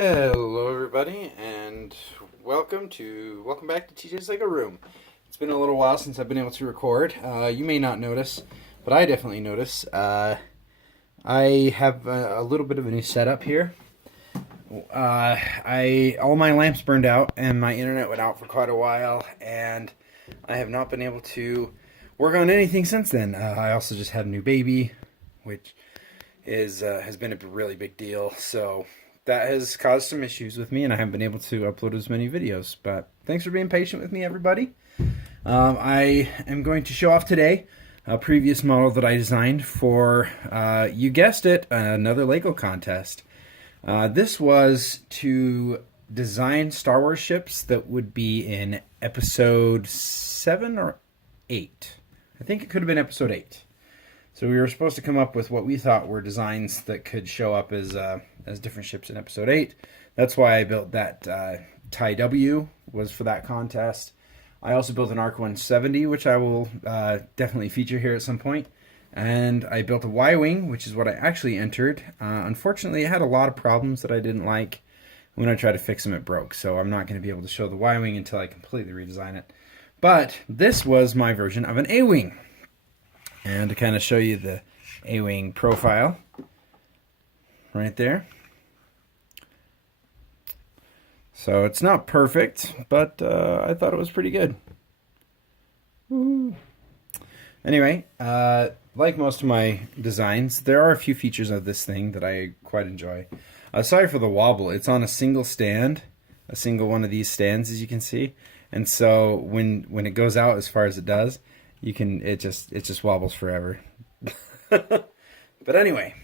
Hello, everybody, and welcome back to TJ's Lego Room. It's been a little while since I've been able to record. You may not notice, but I definitely notice. I have a little bit of a new setup here. All my lamps burned out, and my internet went out for quite a while, and I have not been able to work on anything since then. I also just had a new baby, which has been a really big deal. So that has caused some issues with me, and I haven't been able to upload as many videos. But thanks for being patient with me, everybody. I am going to show off today a previous model that I designed for, you guessed it, another Lego contest. This was to design Star Wars ships that would be in episode 7 or 8. I think it could have been episode 8. So we were supposed to come up with what we thought were designs that could show up as different ships in episode 8. That's why I built that TIE W was for that contest. I also built an ARC 170, which I will definitely feature here at some point. And I built a Y-Wing, which is what I actually entered. Unfortunately, it had a lot of problems that I didn't like. When I tried to fix them, it broke. So I'm not going to be able to show the Y-Wing until I completely redesign it. But this was my version of an A-Wing. And to kind of show you the A-Wing profile, right there. So it's not perfect, but I thought it was pretty good. Woo. Anyway, like most of my designs, there are a few features of this thing that I quite enjoy. Sorry for the wobble. It's on a single stand, a single one of these stands, as you can see. And so when it goes out as far as it does, it just wobbles forever. But anyway,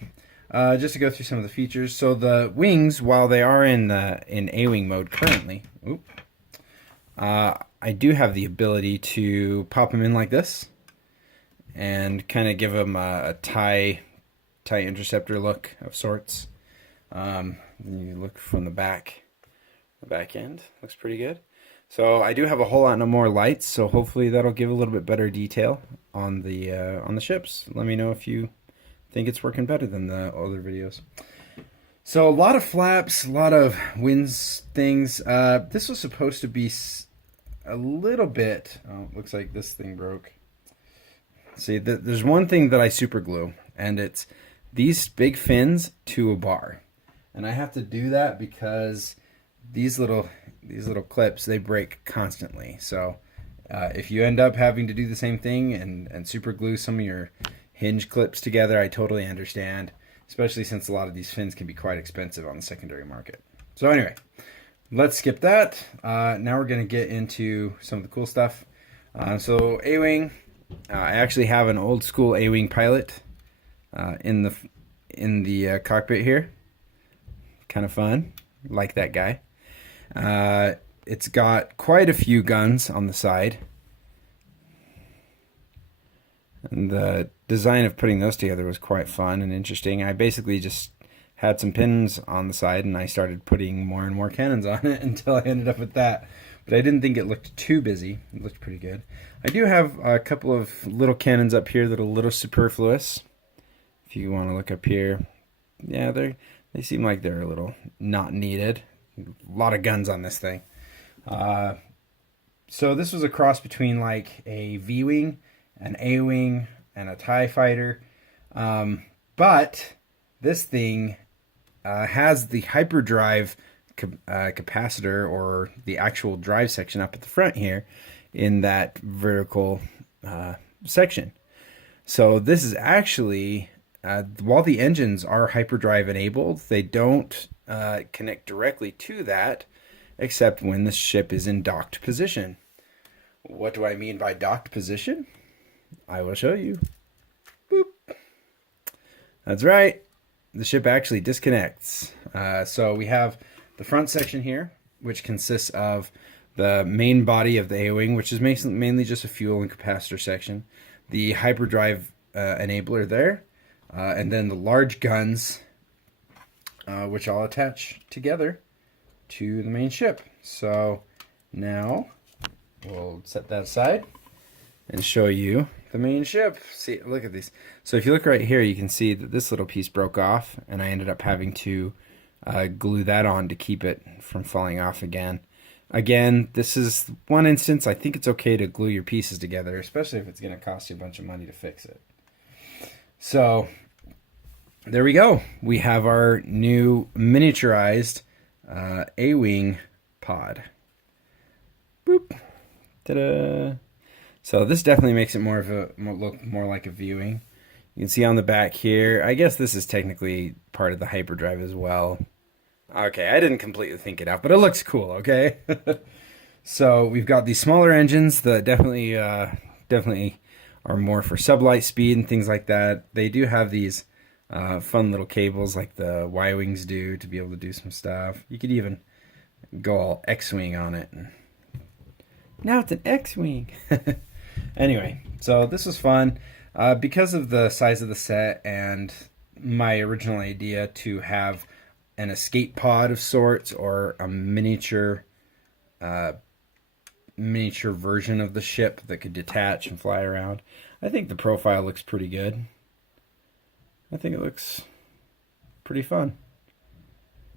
just to go through some of the features. So the wings, while they are in A-Wing mode currently, I do have the ability to pop them in like this and kind of give them a TIE interceptor look of sorts. You look from the back end, looks pretty good. So I do have a whole lot more lights, so hopefully that'll give a little bit better detail on the ships. Let me know if you think it's working better than the other videos. So a lot of flaps, a lot of wings things. This was supposed to be a little bit. Oh, looks like this thing broke. See, there's one thing that I super glue, and it's these big fins to a bar, and I have to do that because these little clips, they break constantly. So if you end up having to do the same thing and super glue some of your hinge clips together, I totally understand, especially since a lot of these fins can be quite expensive on the secondary market. So anyway, let's skip that. Now we're going to get into some of the cool stuff. So A-Wing, I actually have an old school A-Wing pilot in the cockpit here. Kind of fun, like that guy. It's got quite a few guns on the side. And the design of putting those together was quite fun and interesting. I basically just had some pins on the side and I started putting more and more cannons on it until I ended up with that. But I didn't think it looked too busy. It looked pretty good. I do have a couple of little cannons up here that are a little superfluous. If you want to look up here. Yeah, they seem like they're a little not needed. A lot of guns on this thing. So this was a cross between like a V-Wing, an A-Wing, and a TIE fighter. But this thing has the hyperdrive capacitor, or the actual drive section up at the front here in that vertical section. So this is actually, while the engines are hyperdrive enabled, they don't connect directly to that except when the ship is in docked position. What do I mean by docked position? I will show you. Boop. That's right. The ship actually disconnects. So we have the front section here, which consists of the main body of the A-Wing, which is mainly just a fuel and capacitor section, the hyperdrive enabler there, and then the large guns, which I'll attach together to the main ship. So now we'll set that aside and show you the main ship. See, look at these. So if you look right here, you can see that this little piece broke off, and I ended up having to glue that on to keep it from falling off again. Again, this is one instance I think it's okay to glue your pieces together, especially if it's going to cost you a bunch of money to fix it. So there we go. We have our new miniaturized A-wing pod. Boop. Ta-da. So this definitely makes it look more like a V-wing. You can see on the back here, I guess this is technically part of the hyperdrive as well. Okay, I didn't completely think it out, but it looks cool, okay? So we've got these smaller engines that definitely are more for sublight speed and things like that. They do have these fun little cables like the Y-wings do to be able to do some stuff. You could even go all X-wing on it. Now it's an X-wing. Anyway, so this was fun. Because of the size of the set and my original idea to have an escape pod of sorts or a miniature version of the ship that could detach and fly around, I think the profile looks pretty good. I think it looks pretty fun,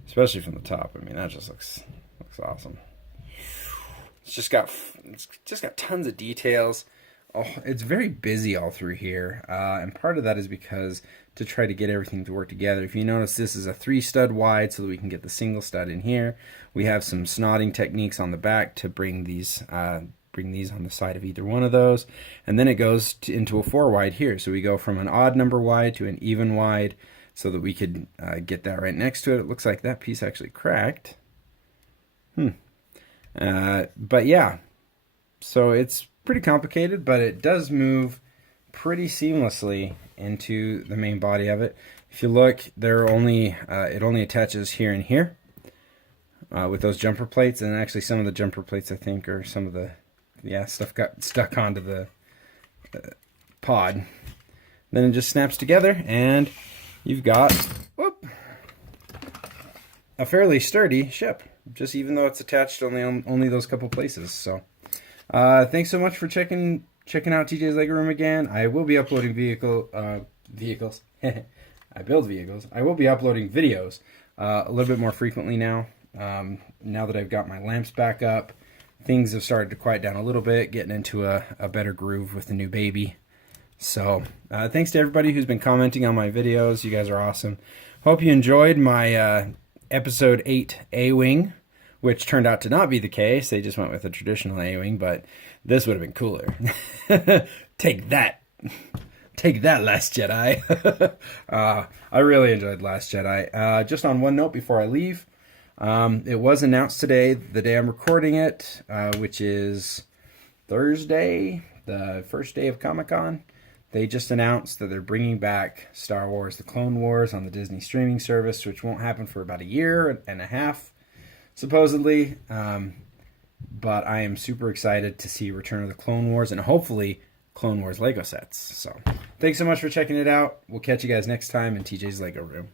especially from the top. I mean, that just looks awesome. It's just got tons of details. Oh, it's very busy all through here, and part of that is because to try to get everything to work together. If you notice, this is a 3-stud wide so that we can get the single stud in here. We have some snotting techniques on the back to bring these on the side of either one of those, and then it goes into a 4-wide here. So we go from an odd number wide to an even wide so that we could get that right next to it. It looks like that piece actually cracked. But yeah, so it's pretty complicated, but it does move pretty seamlessly into the main body of it. If you look, it only attaches here and here with those jumper plates, and actually some of the jumper plates I think are some of the stuff got stuck onto the pod. Then it just snaps together, and you've got a fairly sturdy ship. Just even though it's attached only those couple places. So thanks so much for checking out TJ's Lego Room again. I will be uploading vehicles. I build vehicles. I will be uploading videos a little bit more frequently now. Now that I've got my lamps back up, things have started to quiet down a little bit, getting into a better groove with the new baby. So thanks to everybody who's been commenting on my videos. You guys are awesome. Hope you enjoyed my episode 8 A-Wing, which turned out to not be the case. They just went with a traditional A-Wing, but this would have been cooler. Take that, Last Jedi. I really enjoyed Last Jedi. Just on one note before I leave, it was announced today, the day I'm recording it, which is Thursday, the first day of Comic-Con. They just announced that they're bringing back Star Wars The Clone Wars on the Disney streaming service, which won't happen for about a year and a half, supposedly. But I am super excited to see Return of the Clone Wars and hopefully Clone Wars Lego sets. So thanks so much for checking it out. We'll catch you guys next time in TJ's Lego Room.